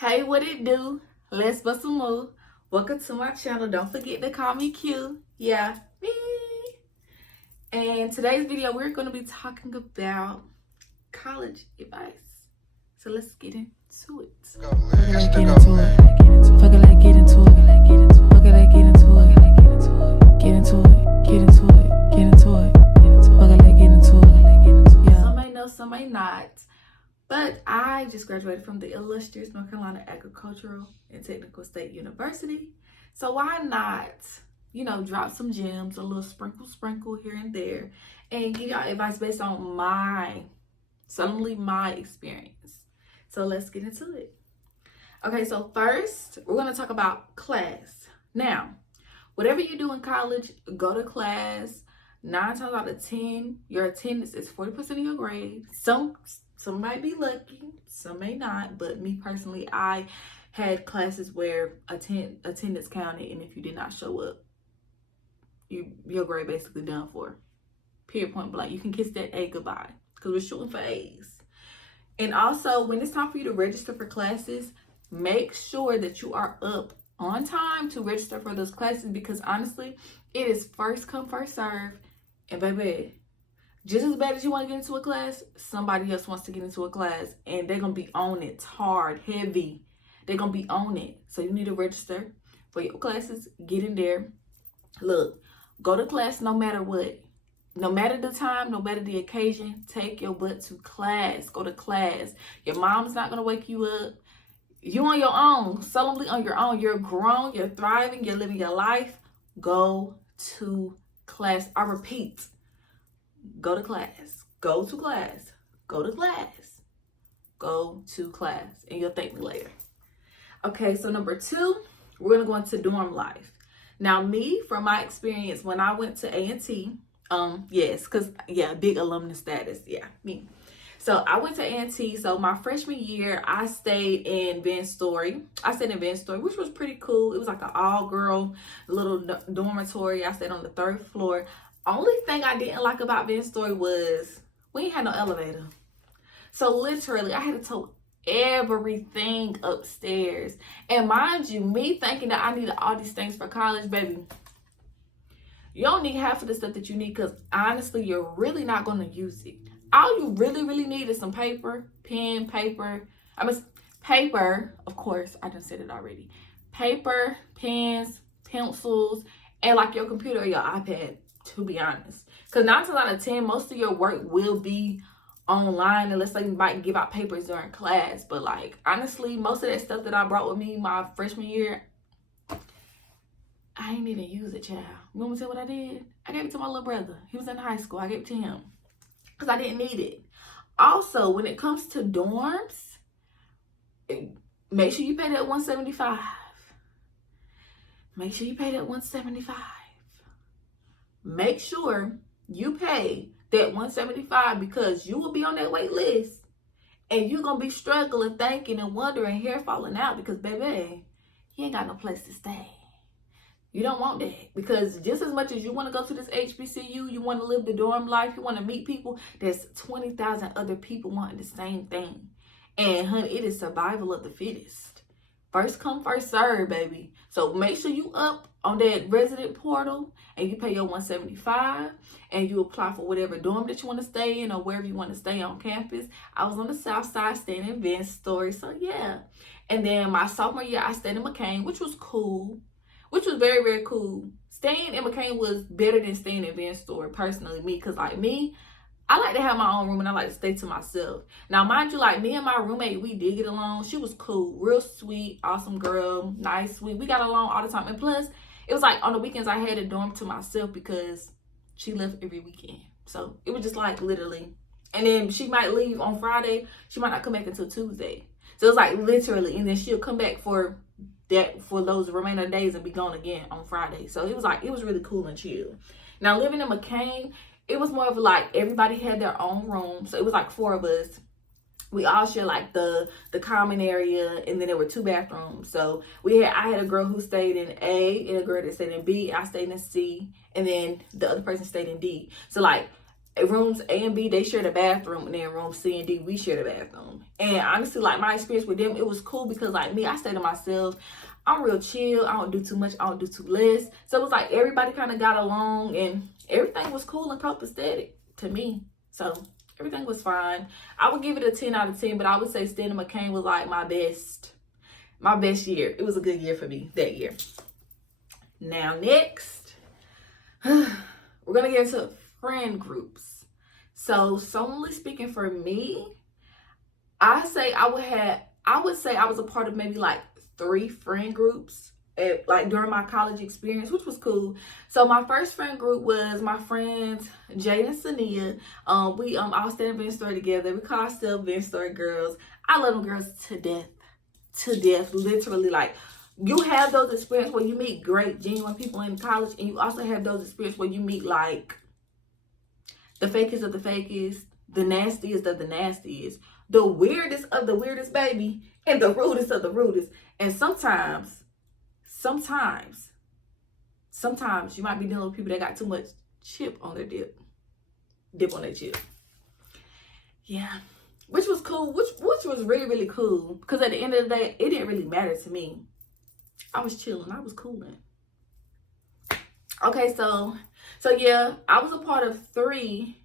Hey, what it do? Let's bust a move. Welcome to my channel. Don't forget to call me Q. Yeah, me. And today's video, we're going to be talking about college advice. So let's get into it. Get into it. Fuck it, like get into it. Fuck it, like get into it. Get into it. Get into it. Get into it. Fuck it, like get into it. Yeah. Some may know, some may not. But I just graduated from the illustrious North Carolina Agricultural and Technical State University. So why not, drop some gems, a little sprinkle here and there, and give y'all advice based on solely my experience. So let's get into it. Okay, so first, we're going to talk about class. Now, whatever you do in college, go to class. 9 times out of 10, your attendance is 40% of your grade. Some might be lucky, some may not, but me personally, I had classes where attendance counted, and if you did not show up, your grade basically done for. Period, point blank. You can kiss that A goodbye, because we're shooting for A's. And also, when it's time for you to register for classes, make sure that you are up on time to register for those classes, because honestly, it is first come, first serve. And baby, just as bad as you want to get into a class, somebody else wants to get into a class, and they're going to be on it hard, heavy. They're going to be on it. So you need to register for your classes. Get in there. Look, go to class no matter what. No matter the time, no matter the occasion, take your butt to class. Go to class. Your mom's not going to wake you up. You on your own, solely on your own. You're grown, you're thriving, you're living your life. Go to class. I repeat. Go to class. Go to class. Go to class. Go to class. And you'll thank me later. Okay, so number 2, we're going to go into dorm life. Now, me, from my experience, when I went to A&T, big alumnus status. Yeah, me. So I went to A&T. So my freshman year, I stayed in Vance Story. Which was pretty cool. It was like an all-girl little dormitory. I stayed on the 3rd floor. Only thing I didn't like about Vance Story was we ain't had no elevator. So literally, I had to tow everything upstairs. And mind you, me thinking that I needed all these things for college, baby, you don't need half of the stuff that you need, because honestly, you're really not going to use it. All you really need is some paper, pen, paper. Paper, of course, I just said it already. Paper, pens, pencils, and like your computer or your iPad, to be honest. Because 9 times out of 10, most of your work will be online, unless they might give out papers during class. But like, honestly, most of that stuff that I brought with me my freshman year, I ain't even use it, child. You want me to tell what I did? I gave it to my little brother. He was in high school. I gave it to him because I didn't need it. Also, when it comes to dorms, make sure you pay that $175. Make sure you pay that $175. Make sure you pay that $175, because you will be on that wait list and you're going to be struggling, thinking and wondering, hair falling out, because baby, you ain't got no place to stay. You don't want that, because just as much as you want to go to this HBCU, you want to live the dorm life, you want to meet people, there's 20,000 other people wanting the same thing. And honey, it is survival of the fittest. First come, first serve, baby. So make sure you up on that resident portal and you pay your $175, and you apply for whatever dorm that you want to stay in or wherever you want to stay on campus. I was on the south side staying in Vance Story, so yeah. And then my sophomore year, I stayed in McCain, which was cool. Which was very, very cool. Staying in McCain was better than staying in Vance Story, personally, me. Because, like, me, I like to have my own room, and I like to stay to myself. Now, mind you, like, me and my roommate, we did get along. She was cool. Real sweet, awesome girl. Nice, sweet. We got along all the time. And plus, it was like, on the weekends, I had a dorm to myself because she left every weekend. So, it was just, like, literally. And then she might leave on Friday. She might not come back until Tuesday. So, it was, like, literally. And then she'll come back for those remaining days and be gone again on Friday. So it was really cool and chill. Now, living in McCain, it was more of like everybody had their own room. So it was like 4 of us. We all shared like the common area, and then there were 2 bathrooms. So I had a girl who stayed in A and a girl that stayed in B. I stayed in C, and then the other person stayed in D. So like rooms A and B, they share the bathroom, and then rooms C and D, we share the bathroom. And honestly, like, my experience with them, it was cool because, like, me, I stay to myself. I'm real chill. I don't do too much. I don't do too less. So it was like everybody kind of got along, and everything was cool and copacetic to me. So everything was fine. I would give it a 10 out of 10, but I would say Stanton McCain was like my best year. It was a good year for me that year. Now, next, we're going to get into friend groups. So solely speaking for me, I would say I was a part of maybe like 3 friend groups like during my college experience, which was cool. So my first friend group was my friends Jade and Sania. We all stayed in Vent Story together. We call ourselves Vent Story Girls. I love them girls to death, literally. Like, you have those experiences where you meet great, genuine people in college, and you also have those experiences where you meet like the fakest of the fakest, the nastiest of the nastiest, the weirdest of the weirdest, baby, and the rudest of the rudest. And sometimes you might be dealing with people that got too much chip on their dip on their chip. Yeah, which was cool, which was really, really cool, because at the end of the day, it didn't really matter to me. I was chilling, I was cooling. Okay, so yeah, I was a part of 3.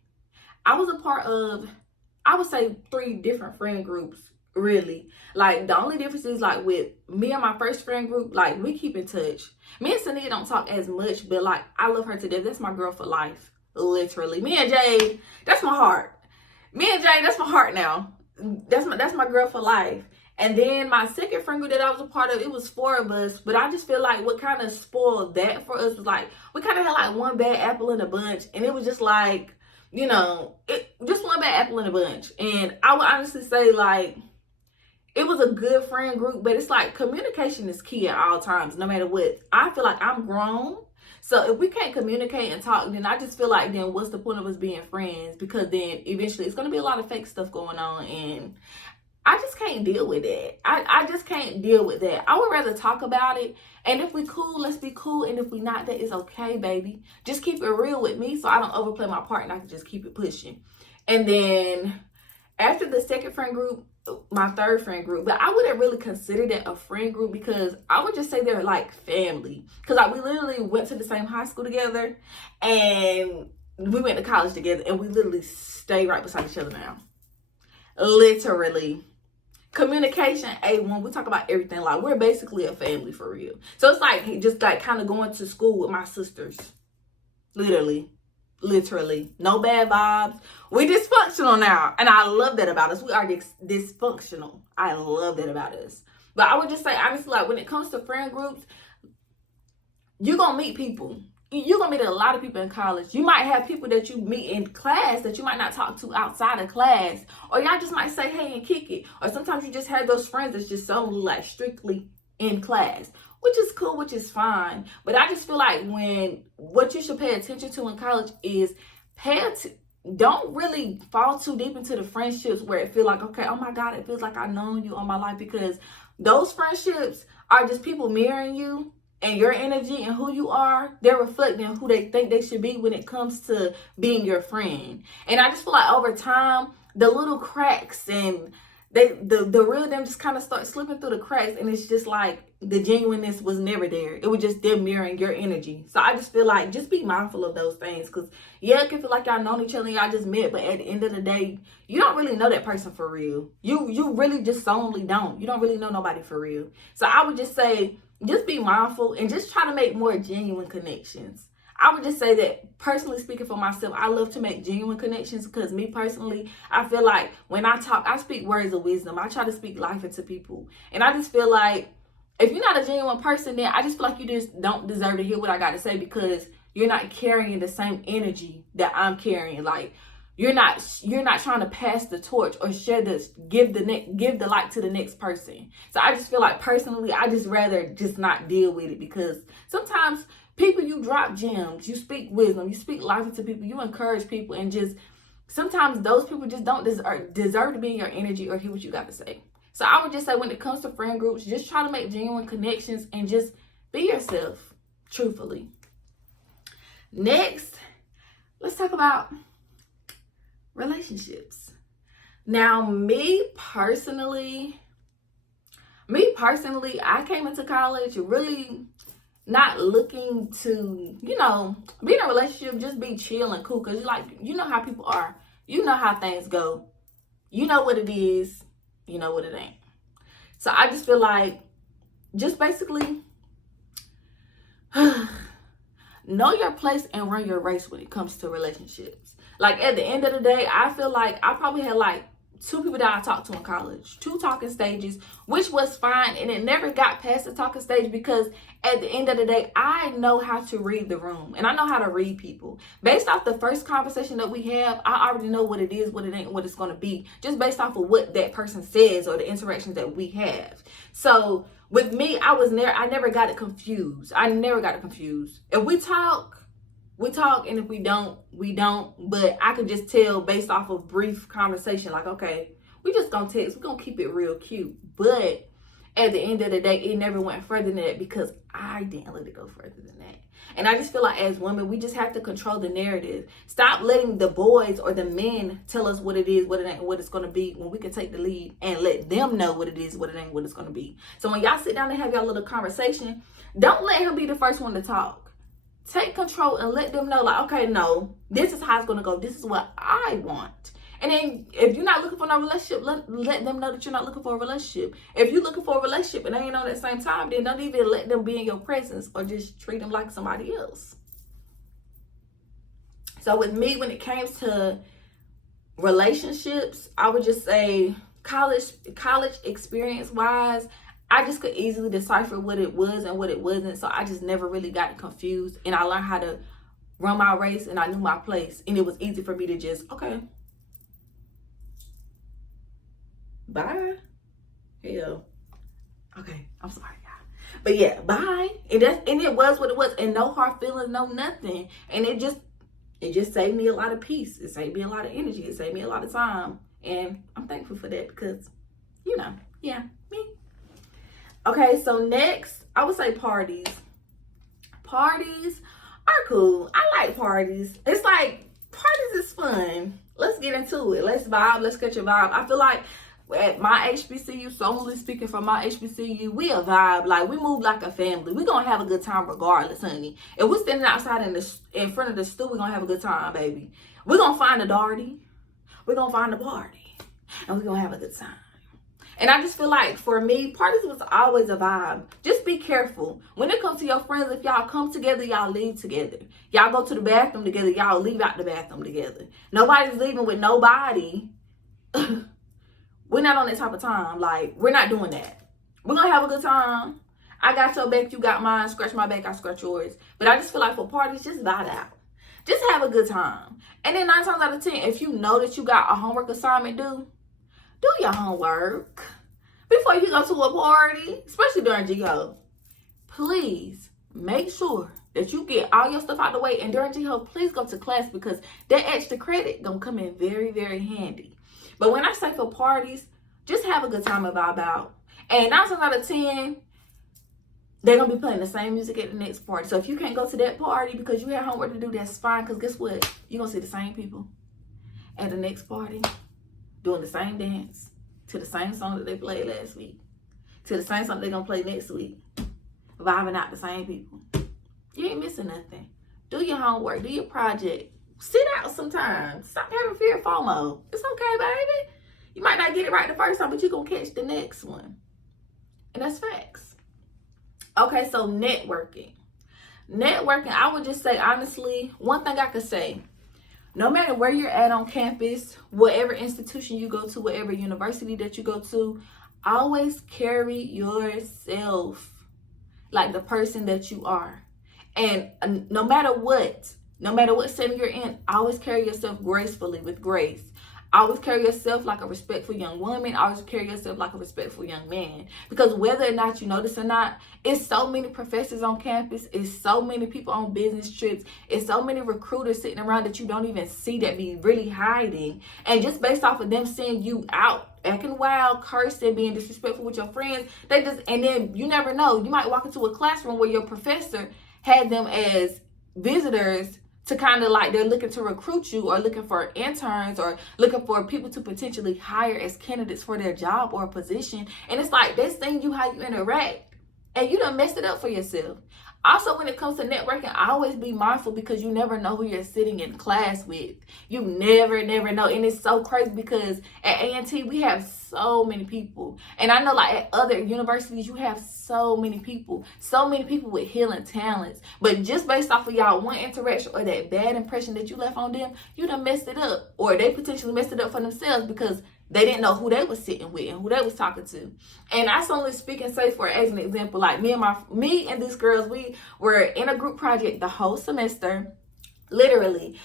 I would say 3 different friend groups, really. Like, the only difference is, like, with me and my first friend group, like, we keep in touch. Me and Sania don't talk as much, but, like, I love her to death. That's my girl for life, literally. Me and Jade, that's my heart. Me and Jade, that's my heart now. That's my girl for life. And then my second friend group that I was a part of, it was 4 of us. But I just feel like what kind of spoiled that for us was, like, we kind of had, like, one bad apple in a bunch. And it was just, like, you know, just one bad apple in a bunch. And I would honestly say, like, it was a good friend group. But it's, like, communication is key at all times, no matter what. I feel like I'm grown. So if we can't communicate and talk, then I just feel like, then what's the point of us being friends? Because then eventually it's going to be a lot of fake stuff going on. And I just can't deal with that. I just can't deal with that. I would rather talk about it. And if we cool, let's be cool. And if we not, that is okay, baby. Just keep it real with me so I don't overplay my part and I can just keep it pushing. And then after the second friend group, my third friend group, but I wouldn't really consider that a friend group because I would just say they're like family. Because like we literally went to the same high school together and we went to college together and we literally stay right beside each other now. Literally. Communication, A1, we talk about everything. Like, we're basically a family for real. So it's like just like kind of going to school with my sisters. Literally. No bad vibes. We dysfunctional now. And I love that about us. We are dysfunctional. I love that about us. But I would just say, honestly, like when it comes to friend groups, you're going to meet people. You're going to meet a lot of people in college. You might have people that you meet in class that you might not talk to outside of class. Or y'all just might say, hey, and kick it. Or sometimes you just have those friends that's just solely like strictly in class. Which is cool, which is fine. But I just feel like what you should pay attention to in college is don't really fall too deep into the friendships where it feel like, okay, oh my God, it feels like I've known you all my life. Because those friendships are just people mirroring you. And your energy and who you are, they're reflecting who they think they should be when it comes to being your friend. And I just feel like over time, the little cracks and the real them just kind of start slipping through the cracks. And it's just like the genuineness was never there. It was just them mirroring your energy. So I just feel like just be mindful of those things. Because yeah, it can feel like y'all known each other and y'all just met. But at the end of the day, you don't really know that person for real. You really just solely don't. You don't really know nobody for real. So I would just say, just be mindful and just try to make more genuine connections. I would just say that personally speaking for myself, I love to make genuine connections because me personally, I feel like when I talk, I speak words of wisdom. I try to speak life into people. And I just feel like if you're not a genuine person, then I just feel like you just don't deserve to hear what I got to say because you're not carrying the same energy that I'm carrying. Like, you're not trying to pass the torch or share this, give the light to the next person. So I just feel like personally, I just rather just not deal with it because sometimes people, you drop gems, you speak wisdom, you speak life into people, you encourage people, and just sometimes those people just don't deserve to be in your energy or hear what you got to say. So I would just say when it comes to friend groups, just try to make genuine connections and just be yourself, truthfully. Next, let's talk about relationships. Now, me personally, I came into college really not looking to, be in a relationship, just be chill and cool. Because, you know how people are. You know how things go. You know what it is. You know what it ain't. So I just feel like, just basically, know your place and run your race when it comes to relationships. Like, at the end of the day, I feel like I probably had like 2 people that I talked to in college, 2 talking stages, which was fine, and it never got past the talking stage because at the end of the day, I know how to read the room, and I know how to read people. Based off the first conversation that we have, I already know what it is, what it ain't, what it's going to be, just based off of what that person says or the interactions that we have. So with me, I never got it confused. If we talk, and if we don't, we don't. But I could just tell based off of brief conversation, like, okay, we just gonna text. We're gonna keep it real cute. But at the end of the day, it never went further than that because I didn't let it go further than that. And I just feel like as women, we just have to control the narrative. Stop letting the boys or the men tell us what it is, what it ain't, what it's going to be, when we can take the lead and let them know what it is, what it ain't, what it's going to be. So when y'all sit down and have y'all little conversation, don't let him be the first one to talk. Take control and let them know, like, okay, no, this is how it's going to go. This is what I want. And then if you're not looking for no relationship, let them know that you're not looking for a relationship. If you're looking for a relationship and they ain't on at the same time, then don't even let them be in your presence or just treat them like somebody else. So with me, when it came to relationships, I would just say college experience wise, I just could easily decipher what it was and what it wasn't. So I just never really got confused. And I learned how to run my race and I knew my place. And it was easy for me to just, okay, bye. Hell. Okay, I'm sorry, y'all. But yeah, bye. And it was what it was. And no hard feelings, no nothing. And it just saved me a lot of peace. It saved me a lot of energy. It saved me a lot of time. And I'm thankful for that because, yeah, me. Okay, so next, I would say parties. Parties are cool. I like parties. It's like, parties is fun. Let's get into it. Let's vibe. Let's catch a vibe. I feel like at my HBCU, solely speaking from my HBCU, we a vibe. Like, we move like a family. We gonna have a good time regardless, honey. If we're standing outside in front of the stool, we gonna have a good time, baby. We're gonna find a darty. We're gonna find a party. And we're gonna have a good time. And I just feel like, for me, parties was always a vibe. Just be careful. When it comes to your friends, if y'all come together, y'all leave together. Y'all go to the bathroom together, y'all leave out the bathroom together. Nobody's leaving with nobody. We're not on that type of time. Like, we're not doing that. We're going to have a good time. I got your back, you got mine. Scratch my back, I scratch yours. But I just feel like for parties, just vibe out. Just have a good time. And then 9 times out of 10, if you know that you got a homework assignment due, do your homework before you go to a party, especially during GHO. Please make sure that you get all your stuff out the way. And during GHO, please go to class because that extra credit gonna come in very, very handy. But when I say for parties, just have a good time and vibe out. And 9 times out of 10, they're gonna be playing the same music at the next party. So if you can't go to that party because you have homework to do, that's fine. Because guess what? You're gonna see the same people at the next party, doing the same dance to the same song that they played last week, to the same song they're gonna play next week, vibing out the same people. You ain't missing nothing. Do your homework, do your project, sit out sometimes. Stop having fear of FOMO. It's okay, baby. You might not get it right the first time, but you're gonna catch the next one. And that's facts. Okay, so networking. Networking, I would just say, honestly, one thing I could say, no matter where you're at on campus, whatever institution you go to, whatever university that you go to, always carry yourself like the person that you are. And no matter what setting you're in, always carry yourself gracefully, with grace. Always carry yourself like a respectful young woman. Always carry yourself like a respectful young man. Because whether or not you know this or not, it's so many professors on campus. It's so many people on business trips. It's so many recruiters sitting around that you don't even see, that be really hiding. And just based off of them seeing you out, acting wild, cursing, being disrespectful with your friends, and then you never know. You might walk into a classroom where your professor had them as visitors to kind of like they're looking to recruit you or looking for interns or looking for people to potentially hire as candidates for their job or position. And it's like they're seeing you how you interact, and you done messed it up for yourself. Also, when it comes to networking, I always be mindful because you never know who you're sitting in class with. You never know. And it's so crazy because at A&T, we have so many people. And I know like at other universities, you have so many people with healing talents. But just based off of y'all one interaction or that bad impression that you left on them, you done messed it up. Or they potentially messed it up for themselves because they didn't know who they was sitting with and who they was talking to. And I only speak and say for as an example, like me and these girls, we were in a group project the whole semester. Literally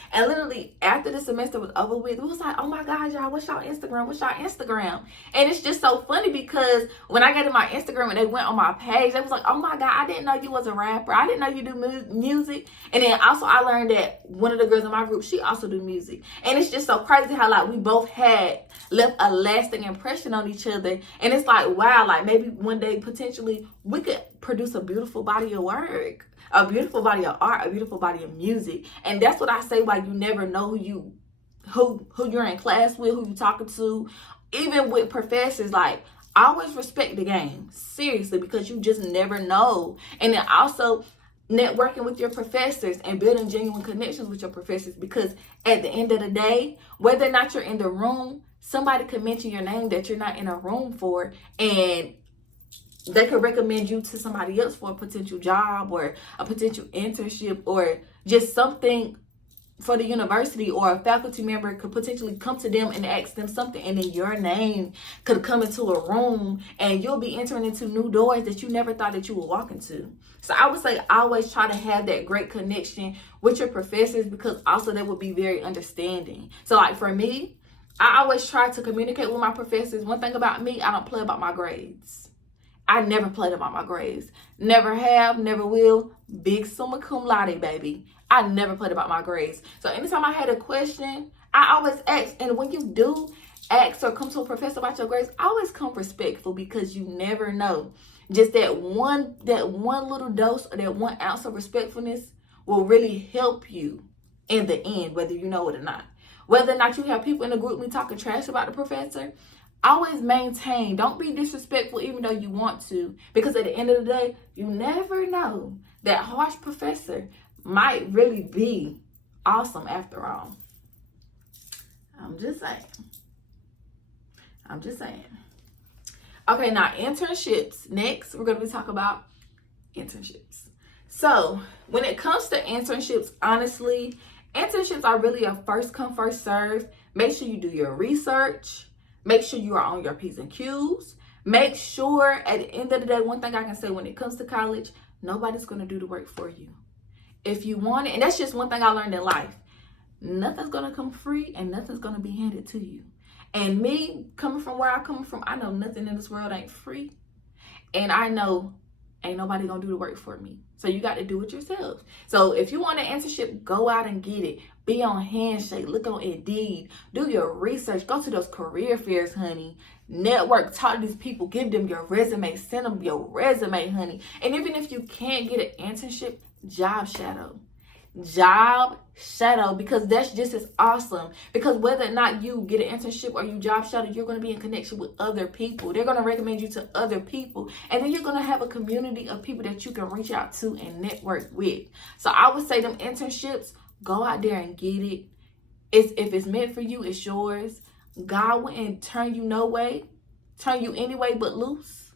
after the semester was over with, we was like, oh my God, y'all, what's y'all Instagram? And it's just so funny because when I got in my Instagram and they went on my page, they was like, oh my God, I didn't know you was a rapper. I didn't know you do music. And then also I learned that one of the girls in my group, she also do music. And it's just so crazy how like we both had left a lasting impression on each other. And it's like, wow, like maybe one day potentially we could produce a beautiful body of work, a beautiful body of art, a beautiful body of music. And that's what I say, why you never know who you're in class with, who you talking to. Even with professors, like I always respect the game, seriously, because you just never know. And then also networking with your professors and building genuine connections with your professors, because at the end of the day, whether or not you're in the room, somebody could mention your name that you're not in a room for, and they could recommend you to somebody else for a potential job or a potential internship or just something for the university, or a faculty member could potentially come to them and ask them something, and then your name could come into a room and you'll be entering into new doors that you never thought that you would walk into. So I would say always try to have that great connection with your professors, because also they would be very understanding. So like for me, I always try to communicate with my professors. One thing about me, I don't play about my grades. I never played about my grades. Never have, never will. Big summa cum laude, baby. I never played about my grades. So anytime I had a question, I always ask. And when you do ask or come to a professor about your grades, always come respectful, because you never know. Just that one little dose or that 1 ounce of respectfulness will really help you in the end, whether you know it or not. Whether or not you have people in the group me talking trash about the professor, always maintain. Don't be disrespectful even though you want to, because at the end of the day, you never know. That harsh professor might really be awesome after all. I'm just saying. Okay, now internships. Next, we're going to be talking about internships. So when it comes to internships, honestly, internships are really a first come, first serve. Make sure you do your research. Make sure you are on your P's and Q's. Make sure at the end of the day, one thing I can say when it comes to college, nobody's going to do the work for you. If you want it, and that's just one thing I learned in life, nothing's going to come free and nothing's going to be handed to you. And me, coming from where I come from, I know nothing in this world ain't free. And I know ain't nobody going to do the work for me. So you got to do it yourself. So if you want an internship, go out and get it. Be on Handshake. Look on Indeed. Do your research. Go to those career fairs, honey. Network. Talk to these people. Give them your resume. Send them your resume, honey. And even if you can't get an internship, job shadow. Job shadow, because that's just as awesome. Because whether or not you get an internship or you job shadow, you're going to be in connection with other people. They're going to recommend you to other people, and then you're going to have a community of people that you can reach out to and network with. So I would say them internships, go out there and get it. If it's meant for you, it's yours. God wouldn't turn you any way but loose.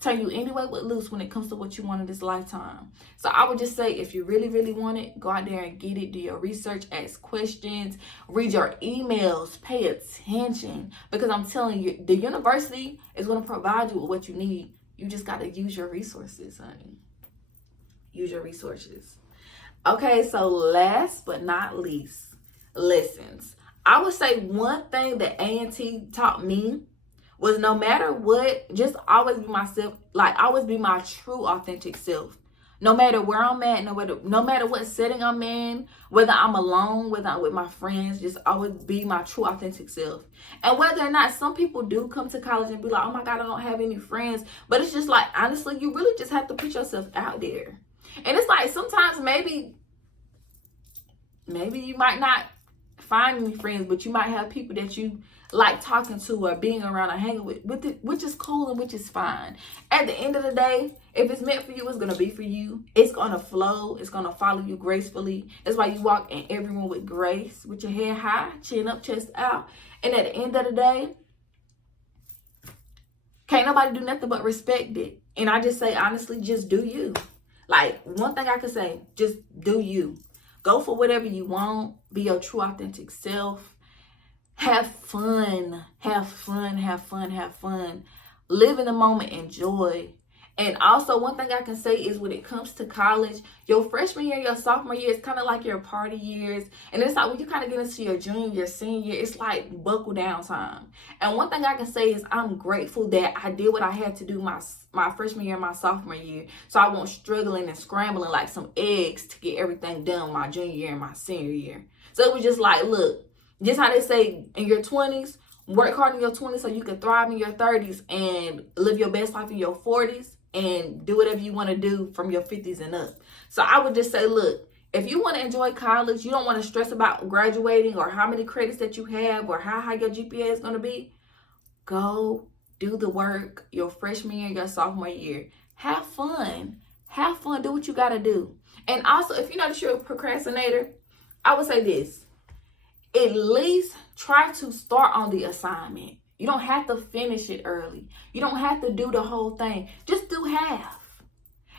Turn you any way but loose when it comes to what you want in this lifetime. So I would just say, if you really, really want it, go out there and get it. Do your research, ask questions, read your emails, pay attention. Because I'm telling you, the university is going to provide you with what you need. You just got to use your resources, honey. Use your resources. Okay, so last but not least, lessons. I would say one thing that A&T taught me was, no matter what, just always be myself. Like, always be my true, authentic self. No matter where I'm at, no matter what setting I'm in, whether I'm alone, whether I'm with my friends, just always be my true, authentic self. And whether or not some people do come to college and be like, oh my God, I don't have any friends. But it's just like, honestly, you really just have to put yourself out there. And it's like, sometimes maybe Maybe you might not find any friends, but you might have people that you like talking to or being around or hanging with which is cool and which is fine. At the end of the day, if it's meant for you, it's going to be for you. It's going to flow. It's going to follow you gracefully. That's why you walk in everyone with grace, with your head high, chin up, chest out. And at the end of the day, can't nobody do nothing but respect it. And I just say, honestly, just do you. Like, one thing I could say, just do you. Go for whatever you want. Be your true, authentic self. Have fun. Have fun, have fun, have fun. Live in the moment, enjoy. And also, one thing I can say is when it comes to college, your freshman year, your sophomore year is kind of like your party years. And it's like when you kind of get into your junior year, senior year, it's like buckle down time. And one thing I can say is I'm grateful that I did what I had to do my freshman year and my sophomore year. So I wasn't struggling and scrambling like some eggs to get everything done my junior year and my senior year. So it was just like, look, just how they say in your 20s, work hard in your 20s so you can thrive in your 30s and live your best life in your 40s. And do whatever you want to do from your 50s and up. So I would just say, look, if you want to enjoy college, you don't want to stress about graduating or how many credits that you have or how high your GPA is going to be, go do the work your freshman year, your sophomore year. Have fun. Have fun. Do what you got to do. And also, if you know that you're a procrastinator, I would say this. At least try to start on the assignment. You don't have to finish it early. You don't have to do the whole thing. Just do half.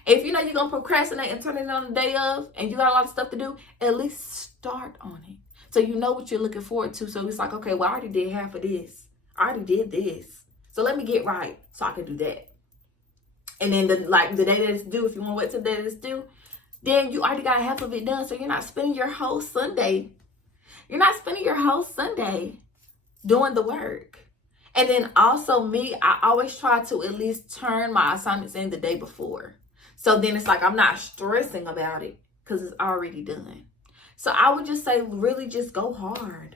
If you know you're going to procrastinate and turn it on the day of and you got a lot of stuff to do, at least start on it. So you know what you're looking forward to. So it's like, okay, well, I already did half of this. I already did this. So let me get right so I can do that. And then the day that it's due, if you want to wait till the day that it's due, then you already got half of it done. So you're not spending your whole Sunday. You're not spending your whole Sunday doing the work. And then also me, I always try to at least turn my assignments in the day before. So then it's like I'm not stressing about it because it's already done. So I would just say really just go hard.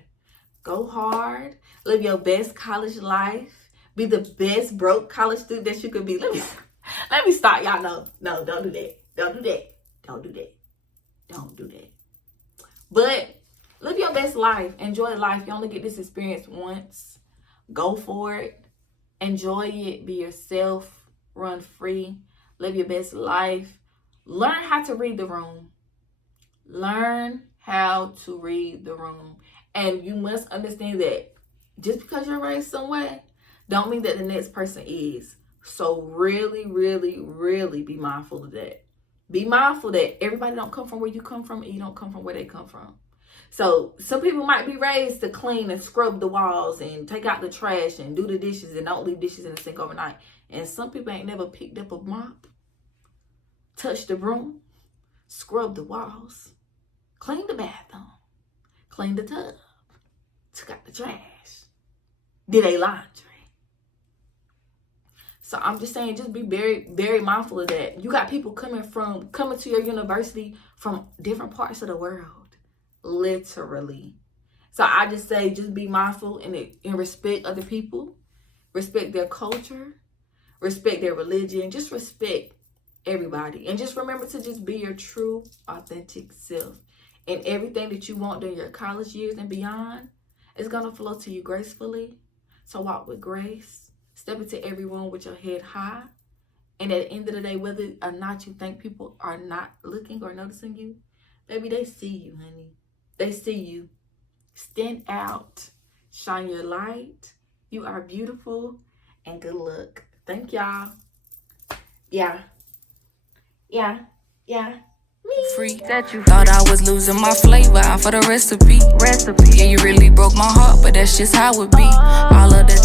Go hard. Live your best college life. Be the best broke college student that you could be. Let me stop. Y'all know. No, don't do that. Don't do that. Don't do that. Don't do that. But live your best life. Enjoy life. You only get this experience once. Go for it. Enjoy it. Be yourself. Run free. Live your best life. Learn how to read the room. Learn how to read the room. And you must understand that just because you're raised some way, don't mean that the next person is. So really, really, really be mindful of that. Be mindful that everybody don't come from where you come from and you don't come from where they come from. So some people might be raised to clean and scrub the walls and take out the trash and do the dishes and don't leave dishes in the sink overnight. And some people ain't never picked up a mop, touched the broom, scrubbed the walls, cleaned the bathroom, cleaned the tub, took out the trash, did a laundry. So I'm just saying, just be very, very mindful of that. You got people coming to your university from different parts of the world. Literally. So I just say just be mindful and respect other people, respect their culture, respect their religion, just respect everybody. And just remember to just be your true, authentic self. And everything that you want during your college years and beyond is going to flow to you gracefully. So walk with grace. Step into everyone with your head high. And at the end of the day, whether or not you think people are not looking or noticing you, baby, they see you, honey. They see you. Stand out. Shine your light. You are beautiful. And good luck. Thank y'all. Yeah. Me. Free. Thought I was losing my flavor out for the recipe. Yeah, you really broke my heart, but that's just how it be. All of the